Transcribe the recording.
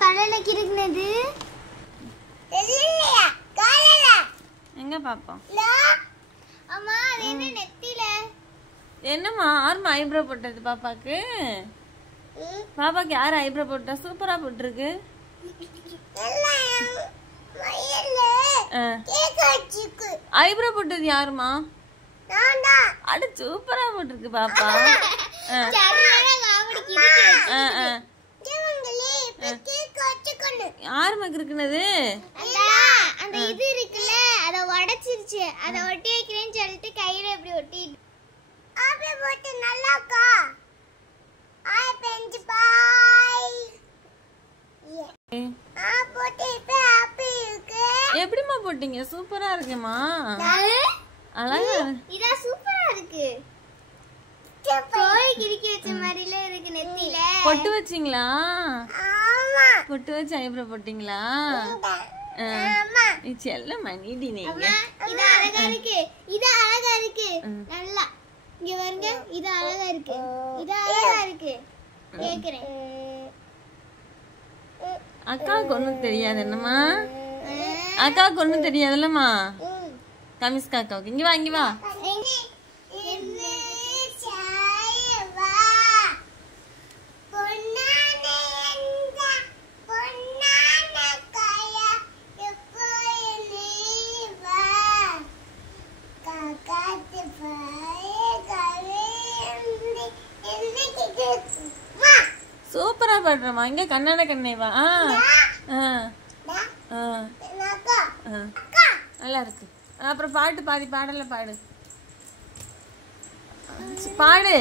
கடலை கிறுக்குனது இல்லையா காலைல எங்க பாப்போம் அம்மா அது என்ன நெத்தில என்னம்மா ஆர்மா ஐப்ரோ போட்டது பாப்பாக்கு பாப்பாக்கு யார் ஐப்ரோ போட்டா சூப்பரா போட்டிருக்கு ஐப்ரோ போட்டது யாருமா அட சூப்பரா போட்டிருக்கு பாப்பா யாருமா இருக்குனது அந்த இது இருக்குல்ல அத உடைச்சிருச்சு அத ஒட்டி வைக்கிறேன்னு சொல்லிட்டு கையில இப்படி ஒட்டி அப்படியே போட்டு நல்லாக்கா ஆய் பெஞ்ச் பாய் போட்டு இப்ப ஹாப்பி இருக்கு எப்படிமா போட்டீங்க சூப்பரா இருக்குமா அழகா இதா சூப்பரா இருக்கு கோழி கிறுக்கி வச்ச மாதிரில இருக்கு நெத்தில பொட்டு வச்சீங்களா ஆமா பொட்டு வச்சு ஐப்ரோ போட்டீங்களா ஆமா செல்ல மணிடி நீங்க இது அழகா இருக்கு இது அழகா இருக்கு நல்லா இங்க பாருங்க இது அழகா இருக்கு இது அழகா இருக்கு கேக்குறேன் அக்காவுக்கு ஒண்ணும் தெரியாது என்னம்மா அக்காவுக்கு ஒண்ணும் தெரியாதுல்லம்மா கமிஸ்கா அக்காவுக்கு இங்க வா இங்க வா சூப்பரா பாடுறமா இங்க கண்ணாட கண்ணே வா நல்லா இருக்கு அப்புறம் பாட்டு பாதி பாடல பாடு பாடு